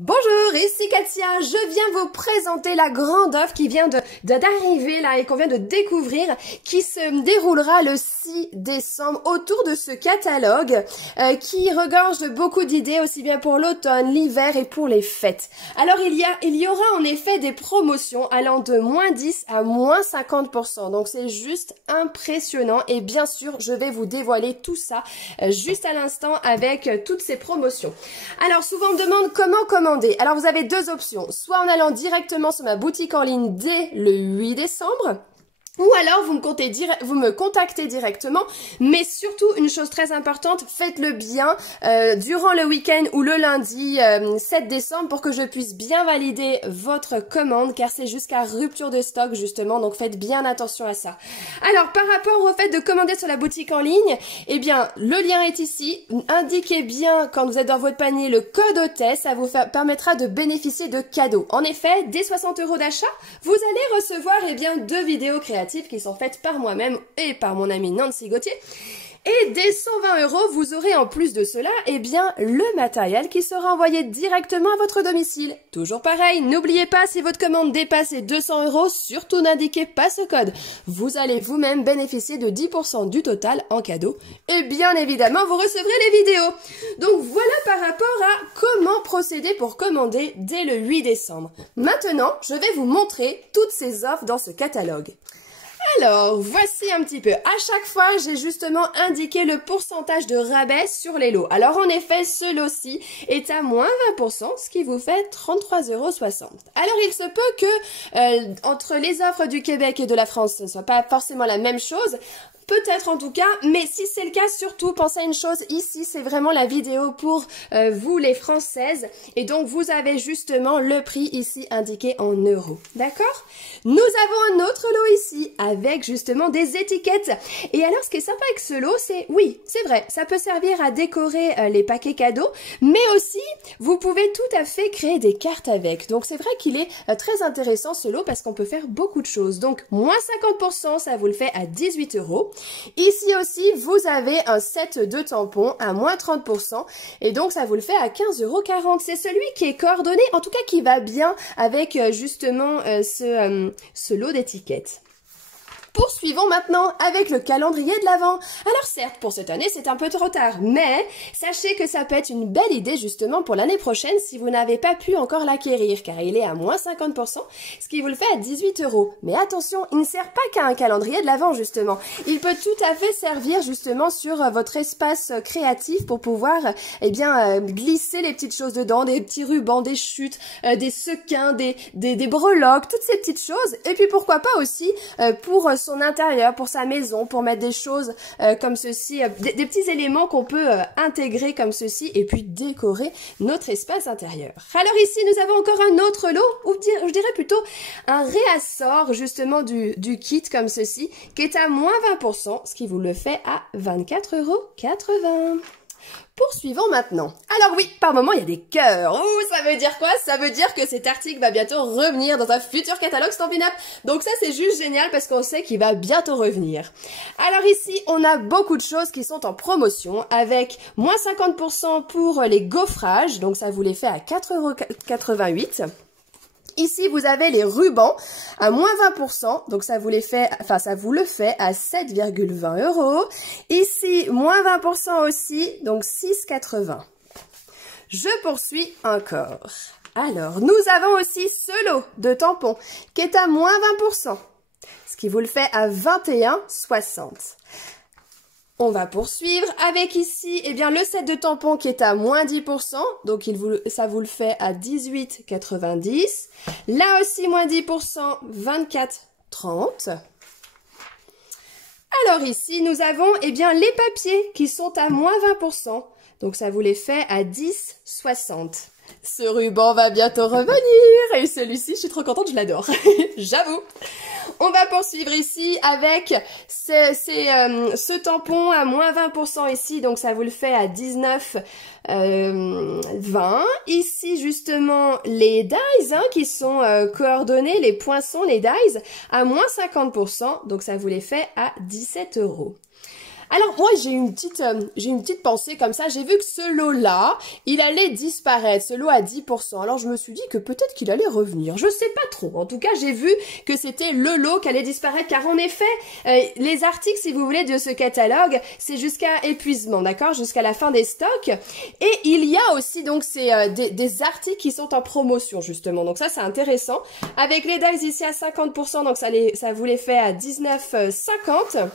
Bonjour, ici Katia, je viens vous présenter la grande offre qui vient d'arriver là et qu'on vient de découvrir, qui se déroulera le 6 décembre autour de ce catalogue qui regorge de beaucoup d'idées aussi bien pour l'automne, l'hiver et pour les fêtes. Alors il y aura en effet des promotions allant de -10 à -50%, donc c'est juste impressionnant et bien sûr je vais vous dévoiler tout ça juste à l'instant avec toutes ces promotions. Alors souvent on me demande comment commander. Alors vous avez deux options, soit en allant directement sur ma boutique en ligne dès le 8 décembre, ou alors vous me contactez directement, mais surtout une chose très importante, faites-le bien durant le week-end ou le lundi 7 décembre pour que je puisse bien valider votre commande car c'est jusqu'à rupture de stock justement, donc faites bien attention à ça. Alors par rapport au fait de commander sur la boutique en ligne, eh bien le lien est ici, indiquez bien quand vous êtes dans votre panier le code hôtesse, ça vous permettra de bénéficier de cadeaux. En effet, dès 60 € d'achat, vous allez recevoir deux vidéos créatives qui sont faites par moi-même et par mon amie Nancy Gauthier. Et dès 120 €, vous aurez en plus de cela, le matériel qui sera envoyé directement à votre domicile. Toujours pareil, n'oubliez pas, si votre commande dépasse les 200 €, surtout n'indiquez pas ce code. Vous allez vous-même bénéficier de 10% du total en cadeau. Et bien évidemment, vous recevrez les vidéos. Donc voilà par rapport à comment procéder pour commander dès le 8 décembre. Maintenant, je vais vous montrer toutes ces offres dans ce catalogue. Alors, voici un petit peu. À chaque fois, j'ai justement indiqué le pourcentage de rabais sur les lots. Alors, en effet, ce lot-ci est à -20%, ce qui vous fait 33,60 €. Alors, il se peut que entre les offres du Québec et de la France, ce ne soit pas forcément la même chose. Peut-être en tout cas, mais si c'est le cas, surtout pensez à une chose, ici c'est vraiment la vidéo pour vous les Françaises et donc vous avez justement le prix ici indiqué en euros, d'accord? Nous avons un autre lot ici avec justement des étiquettes et alors ce qui est sympa avec ce lot, oui, c'est vrai, ça peut servir à décorer les paquets cadeaux, mais aussi vous pouvez tout à fait créer des cartes avec, donc c'est vrai qu'il est très intéressant ce lot parce qu'on peut faire beaucoup de choses, donc -50%, ça vous le fait à 18 €. Ici aussi, vous avez un set de tampons à -30% et donc ça vous le fait à 15,40 €. C'est celui qui est coordonné, en tout cas qui va bien avec justement ce lot d'étiquettes. Poursuivons maintenant avec le calendrier de l'Avent. Alors certes, pour cette année, c'est un peu trop tard, mais sachez que ça peut être une belle idée justement pour l'année prochaine si vous n'avez pas pu encore l'acquérir, car il est à -50%, ce qui vous le fait à 18 €. Mais attention, il ne sert pas qu'à un calendrier de l'Avent justement. Il peut tout à fait servir justement sur votre espace créatif pour pouvoir glisser les petites choses dedans, des petits rubans, des chutes, des sequins, des breloques, toutes ces petites choses. Et puis pourquoi pas aussi pour son intérieur, pour sa maison, pour mettre des choses comme ceci, des petits éléments qu'on peut intégrer comme ceci et puis décorer notre espace intérieur. Alors ici, nous avons encore un autre lot, ou je dirais plutôt un réassort justement du kit comme ceci, qui est à -20%, ce qui vous le fait à 24,80 €. Poursuivons maintenant. Alors oui, par moment, il y a des cœurs. Ouh, ça veut dire quoi? Ça veut dire que cet article va bientôt revenir dans un futur catalogue Stampin' Up. Donc ça, c'est juste génial parce qu'on sait qu'il va bientôt revenir. Alors ici, on a beaucoup de choses qui sont en promotion avec -50% pour les gaufrages. Donc ça vous les fait à 4,88 €. Ici, vous avez les rubans à -20%, donc ça vous le fait à 7,20 €. Ici, -20% aussi, donc 6,80 €. Je poursuis encore. Alors, nous avons aussi ce lot de tampons qui est à -20%, ce qui vous le fait à 21,60 €. On va poursuivre avec ici le set de tampons qui est à -10%, donc ça vous le fait à 18,90 €. Là aussi -10%, 24,30 €. Alors ici, nous avons les papiers qui sont à -20%, donc ça vous les fait à 10,60 €. Ce ruban va bientôt revenir et celui-ci, je suis trop contente, je l'adore, j'avoue. On va poursuivre ici avec ce tampon à -20% ici, donc ça vous le fait à 19,20 €. Ici justement les dies qui sont coordonnés, les poinçons, les dies à -50%, donc ça vous les fait à 17 €. Alors moi j'ai une petite pensée comme ça, j'ai vu que ce lot-là, il allait disparaître, ce lot à 10%. Alors je me suis dit que peut-être qu'il allait revenir, je sais pas trop. En tout cas j'ai vu que c'était le lot qui allait disparaître, car en effet, les articles, si vous voulez, de ce catalogue, c'est jusqu'à épuisement, d'accord, jusqu'à la fin des stocks. Et il y a aussi donc des articles qui sont en promotion justement, donc ça c'est intéressant. Avec les dies ici à 50%, donc ça vous les fait à 19,50.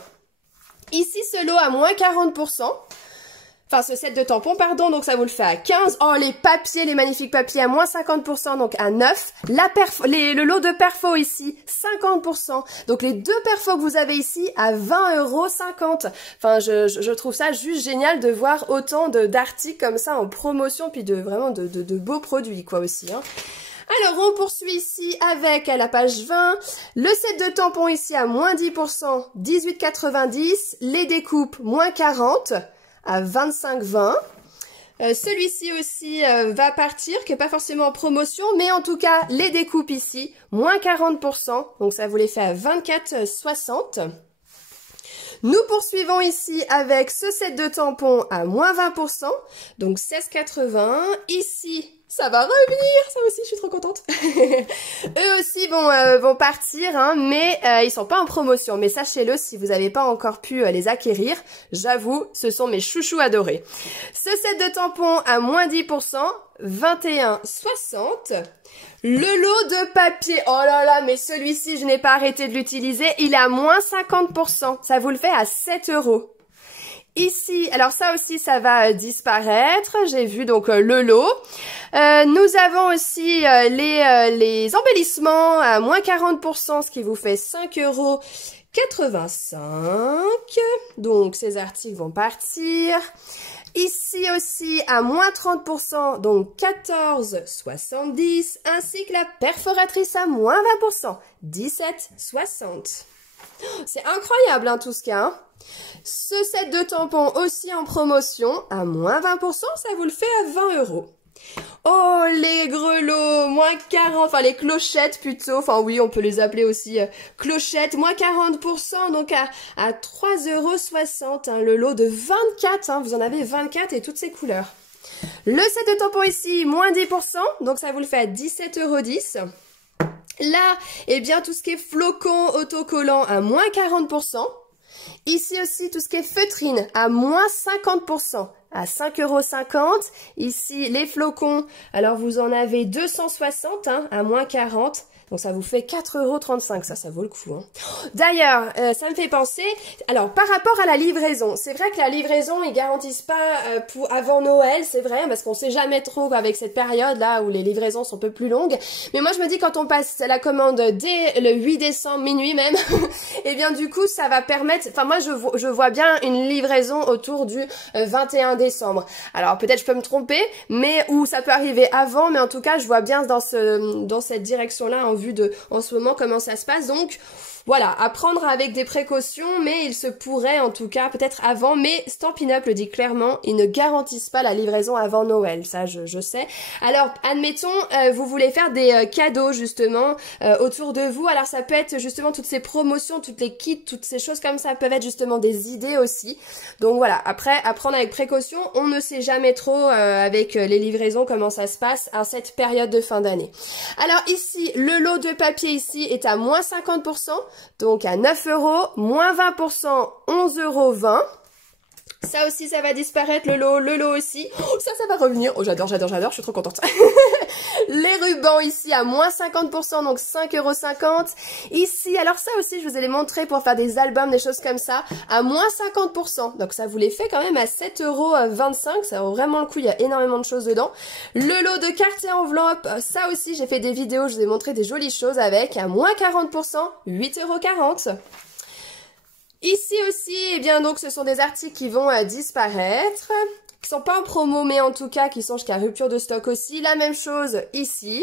Ici, ce lot à moins 40%. Enfin, ce set de tampons, pardon, donc ça vous le fait à 15. Oh, les papiers, les magnifiques papiers à moins 50%, donc à 9. Le lot de perfos ici, 50%. Donc les deux perfos que vous avez ici à 20,50 €. Enfin, je trouve ça juste génial de voir autant d'articles comme ça en promotion, puis vraiment de beaux produits, quoi, aussi, hein. Alors, on poursuit ici avec, à la page 20, le set de tampons ici à moins 10%, 18,90. Les découpes, moins 40, à 25,20. Celui-ci aussi va partir, qui n'est pas forcément en promotion, mais en tout cas, les découpes ici, moins 40%, donc ça vous les fait à 24,60. Nous poursuivons ici avec ce set de tampons à moins 20%, donc 16,80. Ici, ça va revenir, ça aussi, je suis trop contente. Eux aussi vont partir, hein, mais ils sont pas en promotion. Mais sachez-le, si vous n'avez pas encore pu les acquérir, j'avoue, ce sont mes chouchous adorés. Ce set de tampons à moins 10%, 21,60. Le lot de papier, oh là là, mais celui-ci, je n'ai pas arrêté de l'utiliser, il est à moins 50%. Ça vous le fait à 7 €. Ici, alors ça aussi, ça va disparaître. J'ai vu donc le lot. Nous avons aussi les embellissements à moins 40%, ce qui vous fait 5,85 €. Donc, ces articles vont partir. Ici aussi, à moins 30%, donc 14,70 €, ainsi que la perforatrice à moins 20%, 17,60 €. C'est incroyable, hein, tout ce qu'il y a, hein. Ce set de tampons aussi en promotion, à moins 20%, ça vous le fait à 20 €. Oh, les grelots, moins 40, enfin les clochettes plutôt, enfin oui, on peut les appeler aussi clochettes, moins 40%, donc à 3,60 €, hein, le lot de 24, hein, vous en avez 24 et toutes ces couleurs. Le set de tampons ici, moins 10%, donc ça vous le fait à 17,10 €. Là, eh bien, tout ce qui est flocons autocollants à moins 40%. Ici aussi, tout ce qui est feutrine à moins 50%, à 5,50 €. Ici, les flocons, alors vous en avez 260, hein, à moins 40. Donc ça vous fait 4,35 €, ça vaut le coup, hein. D'ailleurs, ça me fait penser, alors par rapport à la livraison, c'est vrai que la livraison, ils garantissent pas pour avant Noël, c'est vrai, parce qu'on sait jamais trop avec cette période-là où les livraisons sont un peu plus longues. Mais moi je me dis quand on passe la commande dès le 8 décembre, minuit même, et bien du coup ça va permettre, enfin moi je vois bien une livraison autour du 21 décembre. Alors peut-être je peux me tromper, mais ou ça peut arriver avant, mais en tout cas je vois bien dans cette direction-là en vue de en ce moment comment ça se passe. Donc voilà, à prendre avec des précautions, mais il se pourrait en tout cas peut-être avant, mais Stampin' Up le dit clairement, ils ne garantissent pas la livraison avant Noël, ça je sais. Alors admettons, vous voulez faire des cadeaux justement autour de vous, alors ça peut être justement toutes ces promotions, toutes les kits, toutes ces choses comme ça peuvent être justement des idées aussi. Donc voilà, après à prendre avec précaution, on ne sait jamais trop avec les livraisons comment ça se passe à cette période de fin d'année. Alors ici, le lot de papier ici est à moins 50%. Donc à 9 €, moins 20%, 11,20 €. Ça aussi, ça va disparaître, le lot aussi. Oh, ça va revenir. Oh, j'adore, je suis trop contente. Les rubans ici à moins 50%, donc 5,50 €. Ici, alors ça aussi, je vous ai les montré pour faire des albums, des choses comme ça, à moins 50%. Donc ça vous les fait quand même à 7,25 €. Ça vaut vraiment le coup, il y a énormément de choses dedans. Le lot de cartes et enveloppes, ça aussi, j'ai fait des vidéos, je vous ai montré des jolies choses avec, à moins 40%, 8,40 €. Ici aussi, eh bien donc ce sont des articles qui vont disparaître, qui sont pas en promo, mais en tout cas qui sont jusqu'à rupture de stock aussi. La même chose ici.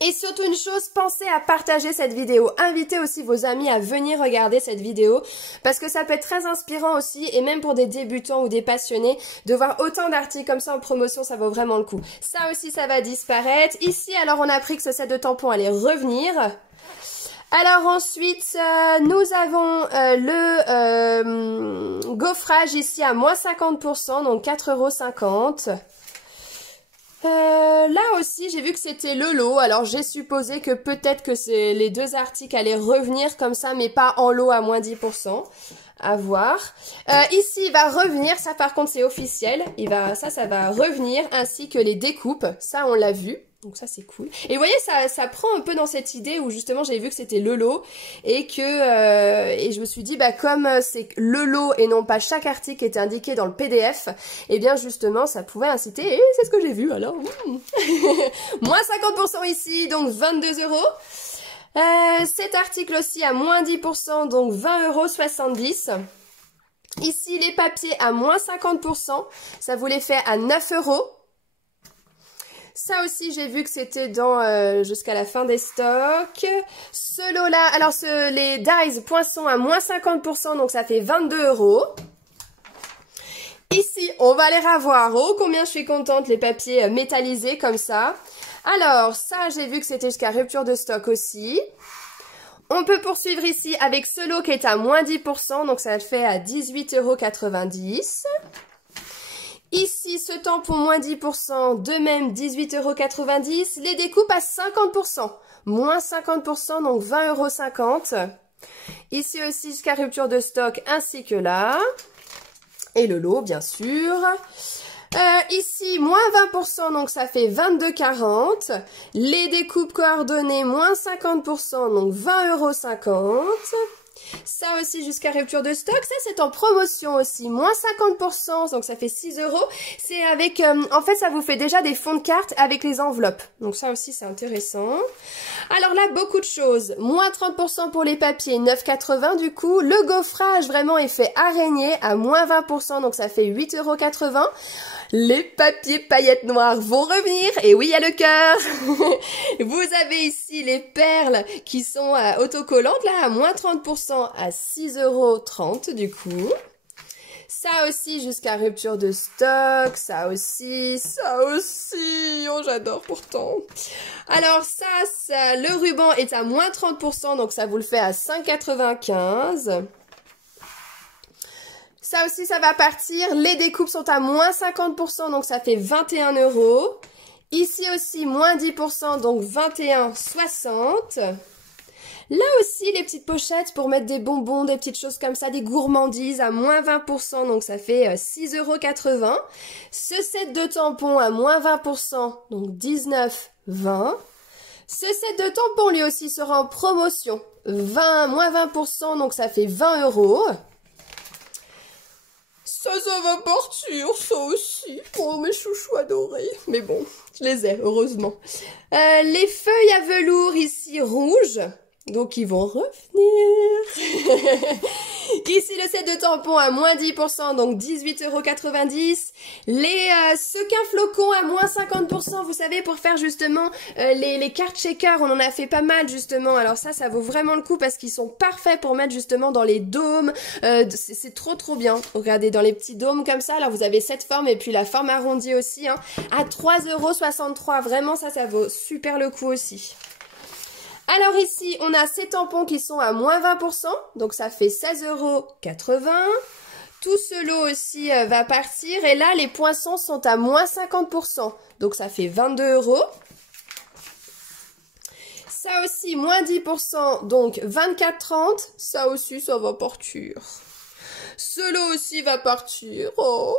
Et surtout une chose, pensez à partager cette vidéo. Invitez aussi vos amis à venir regarder cette vidéo parce que ça peut être très inspirant aussi et même pour des débutants ou des passionnés de voir autant d'articles comme ça en promotion, ça vaut vraiment le coup. Ça aussi, ça va disparaître. Ici, alors on a appris que ce set de tampons allait revenir. Alors ensuite, nous avons le gaufrage ici à moins 50%, donc 4,50 €. Là aussi, j'ai vu que c'était le lot, alors j'ai supposé que peut-être que les deux articles allaient revenir comme ça, mais pas en lot à moins 10%. À voir. Ici, il va revenir, ça par contre c'est officiel, ça va revenir, ainsi que les découpes, ça on l'a vu. Donc ça c'est cool. Et vous voyez, ça prend un peu dans cette idée où justement j'ai vu que c'était le lot et et je me suis dit bah comme c'est le lot et non pas chaque article qui était indiqué dans le PDF, et bien justement ça pouvait inciter et c'est ce que j'ai vu alors. Moins 50% ici, donc 22 €. Cet article aussi à moins 10%, donc 20,70 €. Ici les papiers à moins 50%, ça vous les fait à 9 €. Ça aussi, j'ai vu que c'était dans jusqu'à la fin des stocks. Ce lot-là, alors les dies poissons à moins 50%, donc ça fait 22 €. Ici, on va les revoir. Oh, combien je suis contente, les papiers métallisés comme ça. Alors, ça, j'ai vu que c'était jusqu'à rupture de stock aussi. On peut poursuivre ici avec ce lot qui est à moins 10%, donc ça le fait à 18,90 €. Ici, ce tampon moins 10%, de même 18,90 €. Les découpes à 50%, moins 50%, donc 20,50 €. Ici aussi, jusqu'à rupture de stock, ainsi que là. Et le lot, bien sûr. Ici, moins 20%, donc ça fait 22,40 €. Les découpes coordonnées, moins 50%, donc 20,50 €. Ça aussi jusqu'à rupture de stock, ça c'est en promotion aussi, moins 50%, donc ça fait 6 €. C'est avec, en fait ça vous fait déjà des fonds de carte avec les enveloppes, donc ça aussi c'est intéressant. Alors là beaucoup de choses, moins 30% pour les papiers, 9,80 € du coup. Le gaufrage vraiment effet araignée à moins 20%, donc ça fait 8,80 €. Les papiers paillettes noires vont revenir, et oui, il y a le cœur. Vous avez ici les perles qui sont autocollantes, là, à moins 30%, à 6,30 € du coup. Ça aussi, jusqu'à rupture de stock, ça aussi, oh j'adore pourtant. Alors ça, le ruban est à moins 30%, donc ça vous le fait à 5,95 €. Ça aussi, ça va partir. Les découpes sont à moins 50%, donc ça fait 21 €. Ici aussi, moins 10%, donc 21,60 €. Là aussi, les petites pochettes pour mettre des bonbons, des petites choses comme ça, des gourmandises à moins 20%, donc ça fait 6,80 €. Ce set de tampons à moins 20%, donc 19,20 €. Ce set de tampons, lui aussi, sera en promotion. Moins 20%, donc ça fait 20 €. Ça va partir, ça aussi. Oh, mes chouchous adorés. Mais bon, je les ai, heureusement. Les feuilles à velours ici rouges. Donc, ils vont revenir. Ici, le set de tampons à moins 10%, donc 18,90 €. Les sequins flocons à moins 50%, vous savez, pour faire justement les cartes shaker, on en a fait pas mal justement. Alors ça vaut vraiment le coup parce qu'ils sont parfaits pour mettre justement dans les dômes. C'est trop bien. Regardez, dans les petits dômes comme ça, là vous avez cette forme et puis la forme arrondie aussi, hein, à 3,63 €. Vraiment, ça vaut super le coup aussi. Alors ici, on a ces tampons qui sont à moins 20%, donc ça fait 16,80 €. Tout ce lot aussi va partir, et là, les poinçons sont à moins 50%, donc ça fait 22 €. Ça aussi, moins 10%, donc 24,30 €, ça aussi, ça va partir. Ce lot aussi va partir, oh,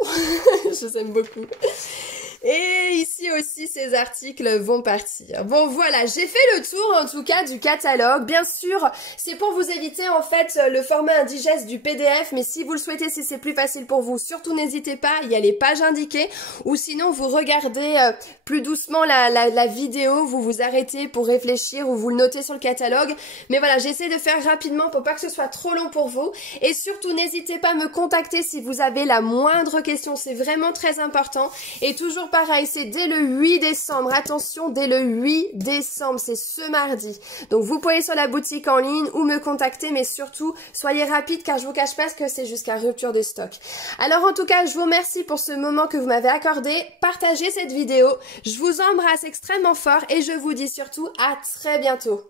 je les aime beaucoup. Et ici aussi, ces articles vont partir. Bon, voilà, j'ai fait le tour, en tout cas, du catalogue. Bien sûr, c'est pour vous éviter, en fait, le format indigeste du PDF. Mais si vous le souhaitez, si c'est plus facile pour vous, surtout n'hésitez pas, il y a les pages indiquées. Ou sinon, vous regardez plus doucement la vidéo, vous vous arrêtez pour réfléchir ou vous le notez sur le catalogue. Mais voilà, j'essaie de faire rapidement pour pas que ce soit trop long pour vous. Et surtout, n'hésitez pas à me contacter si vous avez la moindre question. C'est vraiment très important. Et toujours pareil, c'est dès le 8 décembre. Attention, dès le 8 décembre, c'est ce mardi. Donc, vous pouvez sur la boutique en ligne ou me contacter, mais surtout, soyez rapide car je vous cache pas que c'est jusqu'à rupture de stock. Alors, en tout cas, je vous remercie pour ce moment que vous m'avez accordé. Partagez cette vidéo. Je vous embrasse extrêmement fort et je vous dis surtout à très bientôt.